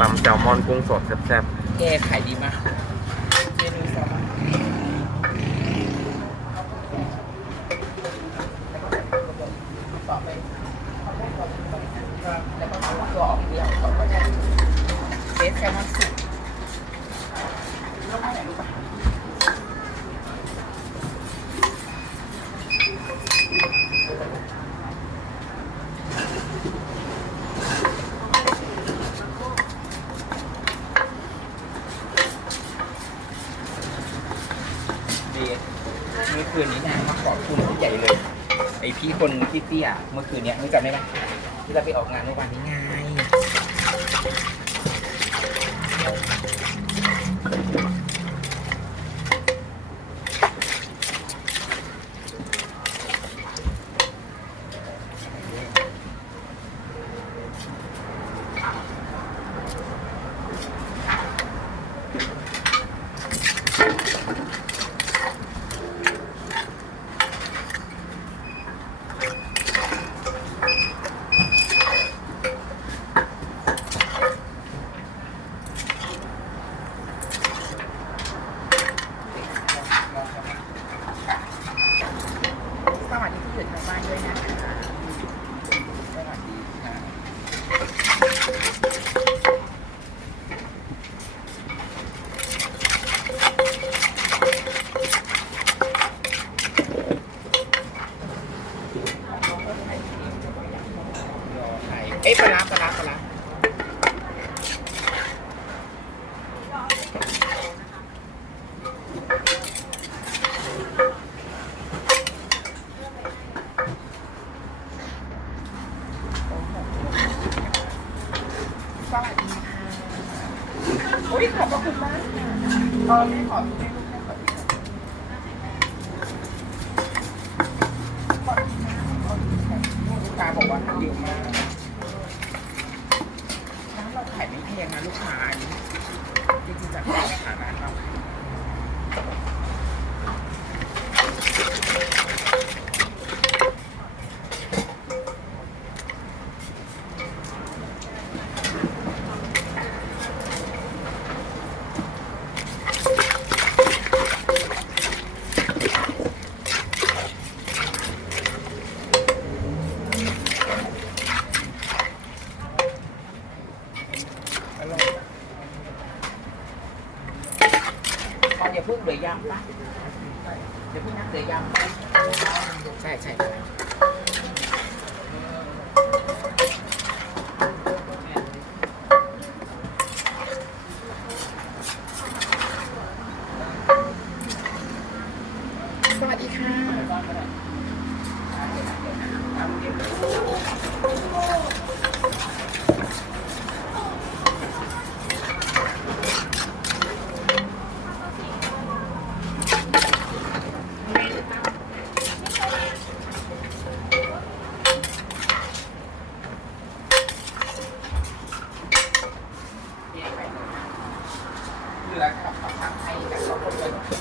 ตำแซลมอนกุ้งสดแซ่บแกขายดีมากเมสแซลมอน เมื่อคืนนี้นางมาขอบคุณผู้ใหญ่เลย ไอพี่คนพี่เตี้ยเมื่อคืนเนี้ยรู้จักได้ไหมที่เราไปออกงานเมื่อวานนี้ไง 哎，不拿，不拿，不拿。 แล้วกับทางไทยกับคนเป็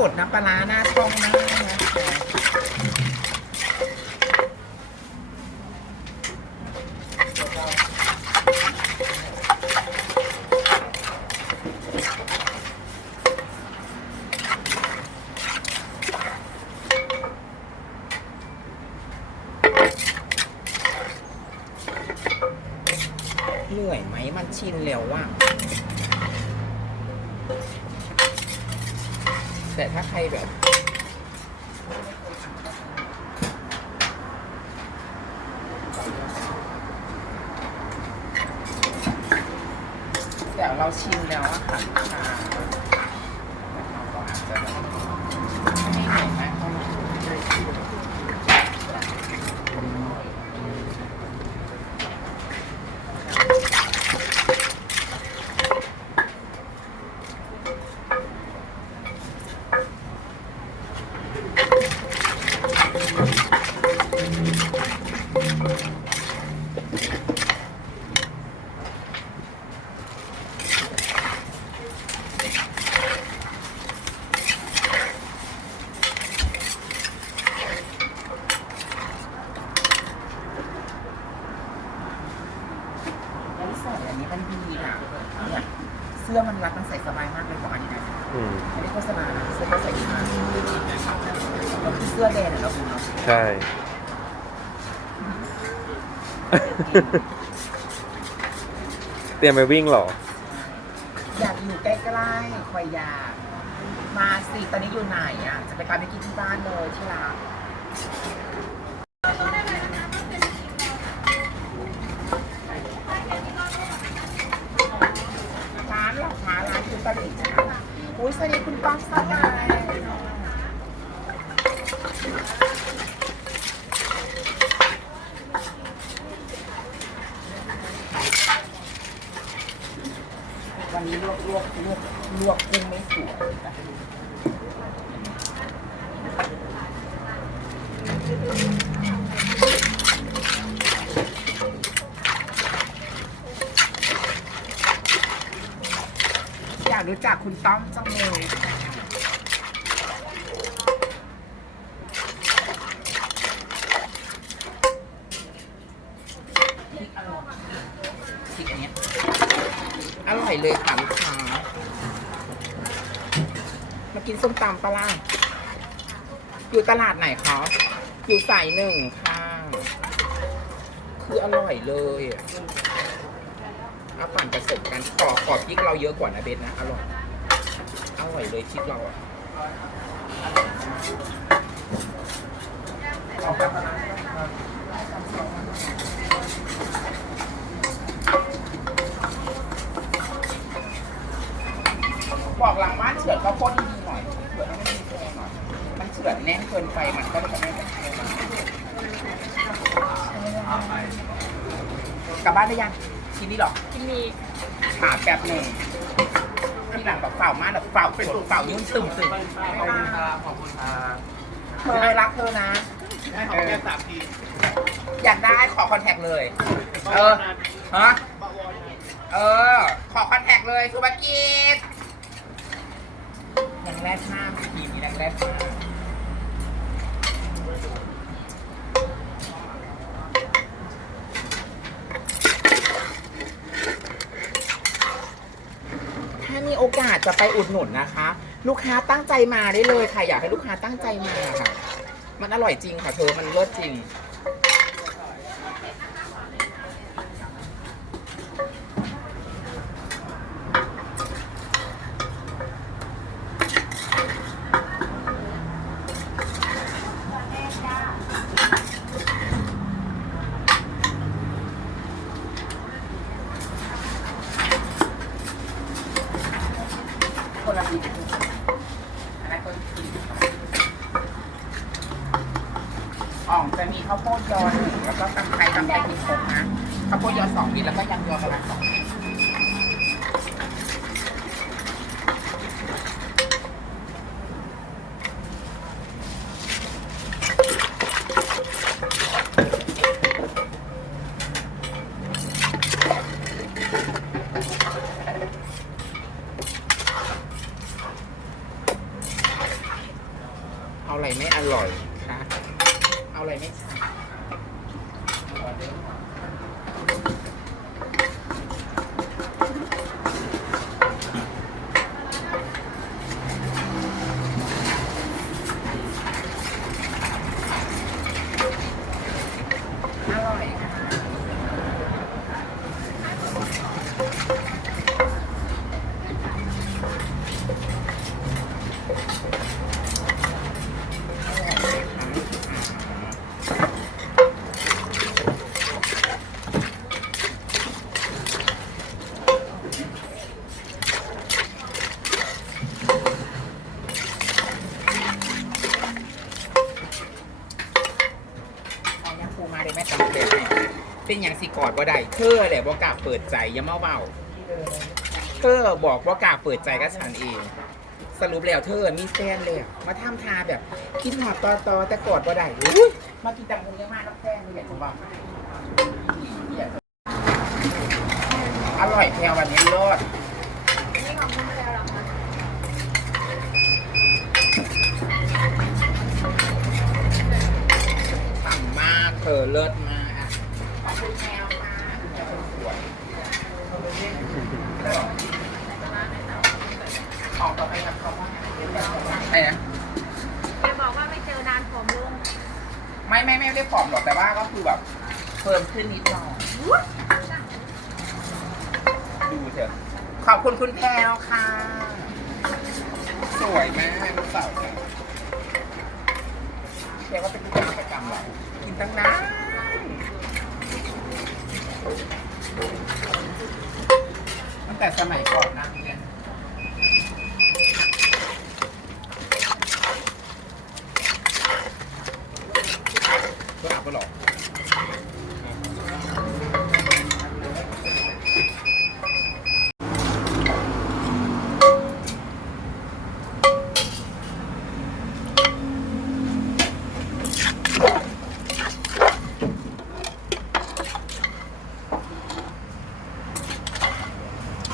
กดน้ำปลาร้านะ เราชิมแล้วอะค่ะลูกค้าเราก็อาจจะไม่เหนื่อยมากเท่าไหร่แล้วใส่อันนี้มันดีอะเนี่ยเสื้อมันรัดมันใส่สบายมากเลยบอกอันนี้นะ อืม ไม่ได้โฆษณานะเสื้อก็ใส่ดีมากแล้วคือเสื้อแดงเนี่ยเราดูเนาะ ใช่ เตรียมไปวิ่งเหรอ อยากอยู่ใกล้ๆคอยอยาก มาสิตอนนี้อยู่ไหนอะ จะไปการไปกินที่บ้านเลยที่ร้านร้านเหรอคะร้านคือตลิ่งค่ะอุ้ยสวัสดีคุณป้อมสบายวันนี้ลวกลวกลวกลวกกุ้งไม่สวยนะ อยากรู้จักคุณต้อมจังเลยค่ะพริกอร่อยพริกอันเนี้ยอร่อยเลยค่ะลูกค้ามากินส้มตำปลาล่าอยู่ตลาดไหนคะอยู่สายหนึ่งค่ะ คืออร่อยเลยอะเอาปั่นผสมกันขอขอพริกเราเยอะกว่านะเบนนะ อร่อยอ ร่อยเลยพริกเราอะบอกหลังบ้านเฉือนข้าวโพดดีๆหน่อยเฉือนให้มันมีแรงหน่อย มันเฉือนแน่นเกินไปมันก็จะไม่ได้กลับบ้านได้ยังกินนี่หรอที่มีขาดแบบหนึ่ง ฝ่ามากแบบเฝ่าเป็นเฝ่ายุ่งตึมตึมขอบคุณครับขอบคุณครับเธอรักเธอนะให้ของแค่สามทีอยากได้ขอคอนแทคเลย เออ ฮะ เออ ขอคอนแทคเลยสุภกิจยังแรกหน้าทีมนี้ยังแรกหน้าถ้า มีโอกาสจะไปอุดหนุนนะคะ ลูกค้าตั้งใจมาได้เลยค่ะ อยากให้ลูกค้าตั้งใจมาค่ะ มันอร่อยจริงค่ะเธอมันเลิศจริง คนละสีอันนั้นก็สีอ่องจะมีข้าวโพดยอหนึ่งแล้วก็ตำไทยตำไทยกินครบนะ ข้าวโพดยอสองมิตรแล้วก็ยำยอประมาณสองมิตรเอาอะไรไม่อร่อยคะเอาอะไรไม่ใช่ เป็น อย่างสิกอดว่าใดเธอแหละว่ากล้าเปิดใจอย่ามาเบาเธอบอกว่ากล้าเปิดใจกับฉันเอง สรุปแล้วเธอมีแฟนแล้วมาทำทาแบบคิดหอดตอตอแต่กอดว่าใดอุ๊ยมากินแต่งมุงยังมากแล้วแฟนนี่แหละผมบอกอร่อยแพลวันนี้รอดนี่ของคุณแพรเหรอคะต่ำมากเธอเลิศมากอะขอบคุณแมวค่ะคุณแมวคนสวยของต่อไปครับเขาว่า อะไรนะแกบอกว่าไม่เจอนานผมลงไม่ไม่ไม่ได้ผอมหรอกแต่ว่าก็คือแบบเพิ่มขึ้นนิดหน่อยดูเถอะขอบคุณคุณแพลวค่ะ สวยมากลูกสาวค่ะแกก็เป็นลูกค้าประจำเรากินตั้งนานตั้งแต่สมัยก่อนนะเนี่ยก็อาบก็หรอก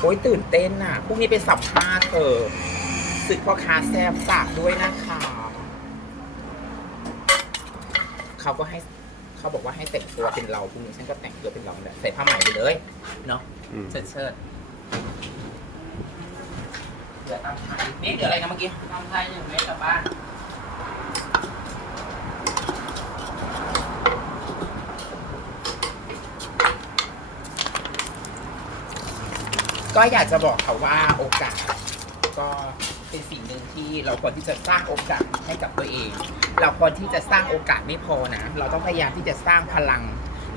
โอ้ ยตื่นเต้นน่ะพรุ่งนี้ไปสัมภาษณ์เออศึกพ่อค้าแซ่บฝากด้วยนะคะเขาก็ให้เขาบอกว่าให้แต่งตัวเป็นเราพรุ่งนี้ฉันก็แต่งตัวเป็นเราแหละใส่ผ้าไหมไปเลยเนาะอืม เชิดเชิดเดือดตามไทยนี่เดือดอะไรนะเมื่อกี้ทำไทยหนึ่งเมตรกลับบ้าน ก็อยากจะบอกเขาว่าโอกาส ก็เป็นสิ่งหนึ่งที่เราควรที่จะสร้างโอกาสให้กับตัวเอง เราควรที่จะสร้างโอกาสไม่พอนะ เราต้องพยายามที่จะสร้างพลัง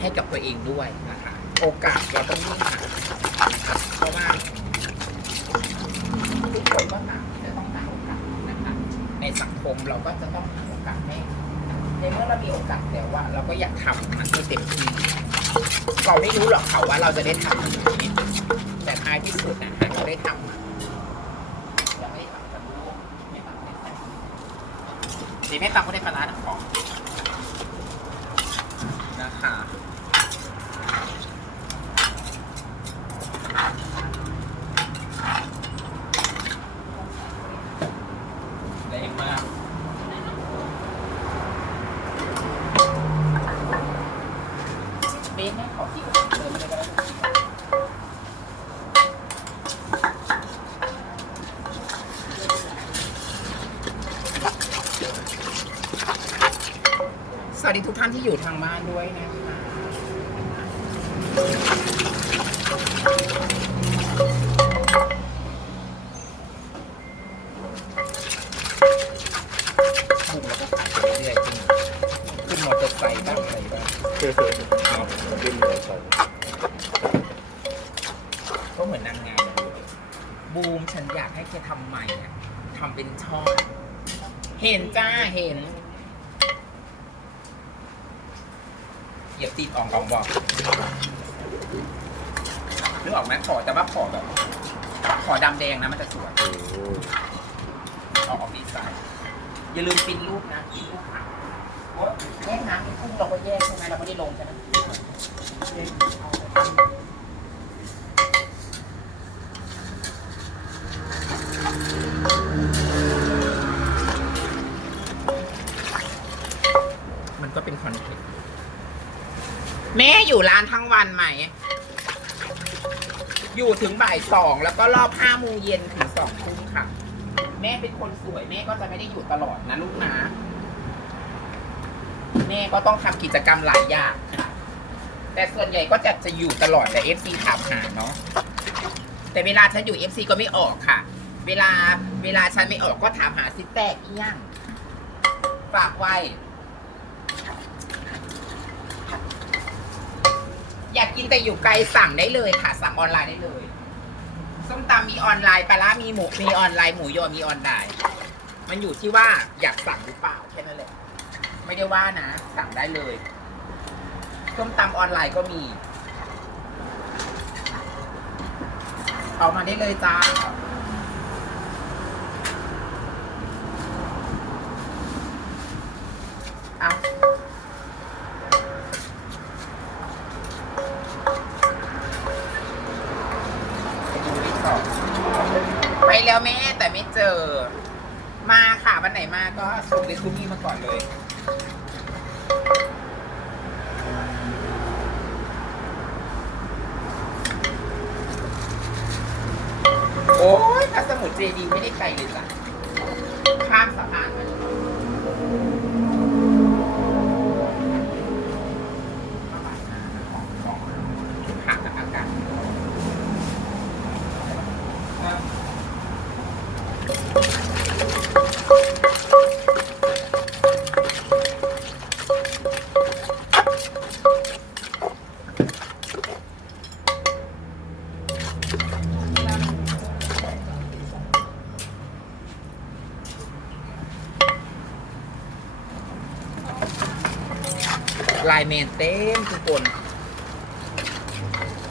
ให้กับตัวเองด้วยนะคะ โอกาสเราต้องยิ่งหานะเพราะว่าทุกคนก็ต่างจะต้องหาโอกาสนะคะในสังคมเราก็จะต้องหาโอกาสให้ในเมื่อเรามีโอกาสแล้วว่า เราก็อยากทำมันให้เต็มที่เราไม่รู้หรอกค่ะว่าเราจะได้ทำมันไหม แต่ท้ายที่สุดนะหากเราได้ทำอะยังไม่ได้ทำกับรู้ไม่ทำไม่ได้สีไม่ทำก็ได้ปลาร้าหนังของนะคะแรงมากเบสไม่ขอที่อื่นเดินไปก็ได้ สวัสดีทุกท่านที่อยู่ทางบ้านด้วยนะคะบุกแล้วก็ขายไปเรื่อยๆขึ้นขึ้นมอเตอร์ไซค์บ้างอะไรบ้าง เฮ้ยๆเอาขึ้นเลยใส่ ก็เหมือนนางงามเลยบูมฉันอยากให้แกทำใหม่อะทำเป็นช่องเห็นจ้าเห็น เหยียบตีนอองกองบอกนึกออกไหมขอแต่ว่าขอแบบ ขอดำแดงนะมันจะสวยโอ้โหออกออกดีไซน์อย่าลืมปริ้นรูปนะปริ้นรูปค่ะโอ๊ยแยกน้ำนี่กุ้งเราก็แยกใช่ไหมเราไม่ได้ลงใช่ไหม อยู่ร้านทั้งวันไหม อยู่ถึงบ่ายสองแล้วก็รอบห้าโมงเย็นถึงสองทุ่มค่ะ แม่เป็นคนสวยแม่ก็จะไม่ได้อยู่ตลอดนะลูกนะ แม่ก็ต้องทำกิจกรรมหลายอย่างค่ะ แต่ส่วนใหญ่ก็จะจะอยู่ตลอดแต่เอฟซีถามหาเนาะ แต่เวลาฉันอยู่เอฟซีก็ไม่ออกค่ะ เวลาเวลาฉันไม่ออกก็ถามหาซิแตกอีหยังฝากไว้ อยากกินแต่อยู่ไกลสั่งได้เลยค่ะสั่งออนไลน์ได้เลยส้มตำมีออนไลน์ปลาล่ามีหมูมีออนไลน์หมูยอมีออนไลน์ มันอยู่ที่ว่าอยากสั่งหรือเปล่าแค่นั้นแหละไม่ได้ว่านะ สั่งได้เลยส้มตำออนไลน์ก็มีเอามาได้เลยจ้า เรซูมี่มาก่อนเลยโอ้ยพระสมุทรเจดีย์ไม่ได้ไกลเลยจ้ะ ข้ามสะพานมาห่างจากอากาศ ลายเมนเต็มทุกคน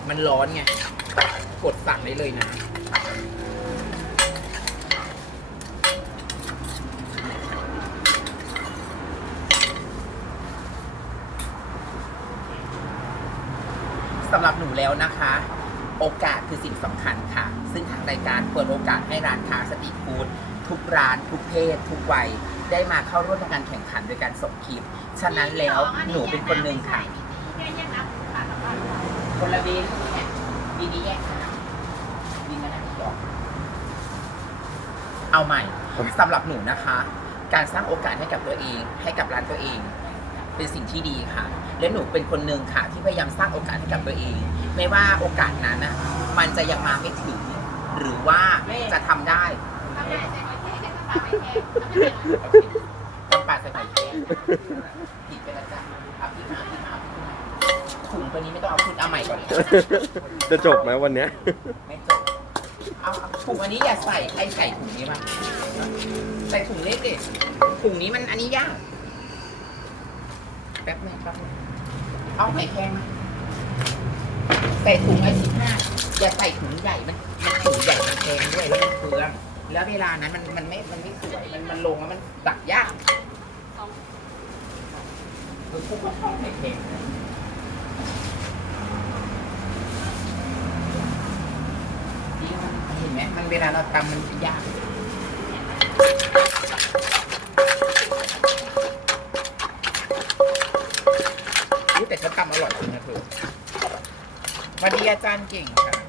มันร้อนไง กดสั่งได้เลยนะ สำหรับหนูแล้วนะคะ โอกาสคือสิ่งสำคัญค่ะ ซึ่งทางรายการเปิดโอกาสให้ร้านค้าสตรีทฟู้ดทุกร้านทุกเพศ ทุกวัย ได้มาเข้าร่วมในการแข่งขันโดยการส่งคลิป ฉะนั้นแล้วหนูเป็นคนหนึ่งค่ะ คนละบินเนี่ยบินนี้แยกนะบินมาหน้าที่ก่อนเอาใหม่สำหรับหนูนะคะ การสร้างโอกาสให้กับตัวเอง ให้กับร้านตัวเอง เป็นสิ่งที่ดีค่ะ และหนูเป็นคนหนึ่งค่ะ ที่พยายามสร้างโอกาสให้กับตัวเอง ไม่ว่าโอกาสนั้นนะมันจะยังมาไม่ถึง หรือว่าจะทำได้ตำปลาใส่ไข่แก้ผิดไปแล้วจ้ะเอาพี่มาพี่มาถุงตัวนี้ไม่ต้องเอาขึ้นเอาใหม่ก่อนจะจบไหมวันเนี้ย ไม่จบ เอาเอาถุงอันนี้อย่าใส่ไอใส่ถุงนี้มาใส่ถุงเล็กดิถุงนี้มันอันนี้ยากแป๊บหนึงแป๊บหนึงเอาไหมแพงไหมใส่ถุงไอสิบห้าอย่าใส่ถุงใหญ่มันมันถุงใหญ่มันแพงด้วยแล้วมันเปลือง แล้วเวลานั้นมันมันไม่มันไม่สวยมันมันลงแล้วมันตักยากคือพวกก็ชอบไม่แพงนะนี่มันเห็นไหมมันเวลาเราตำมันจะยากรู้แต่เขาทำอร่อยจริงนะเธอสวัสดีอาจารย์เก่งค่ะ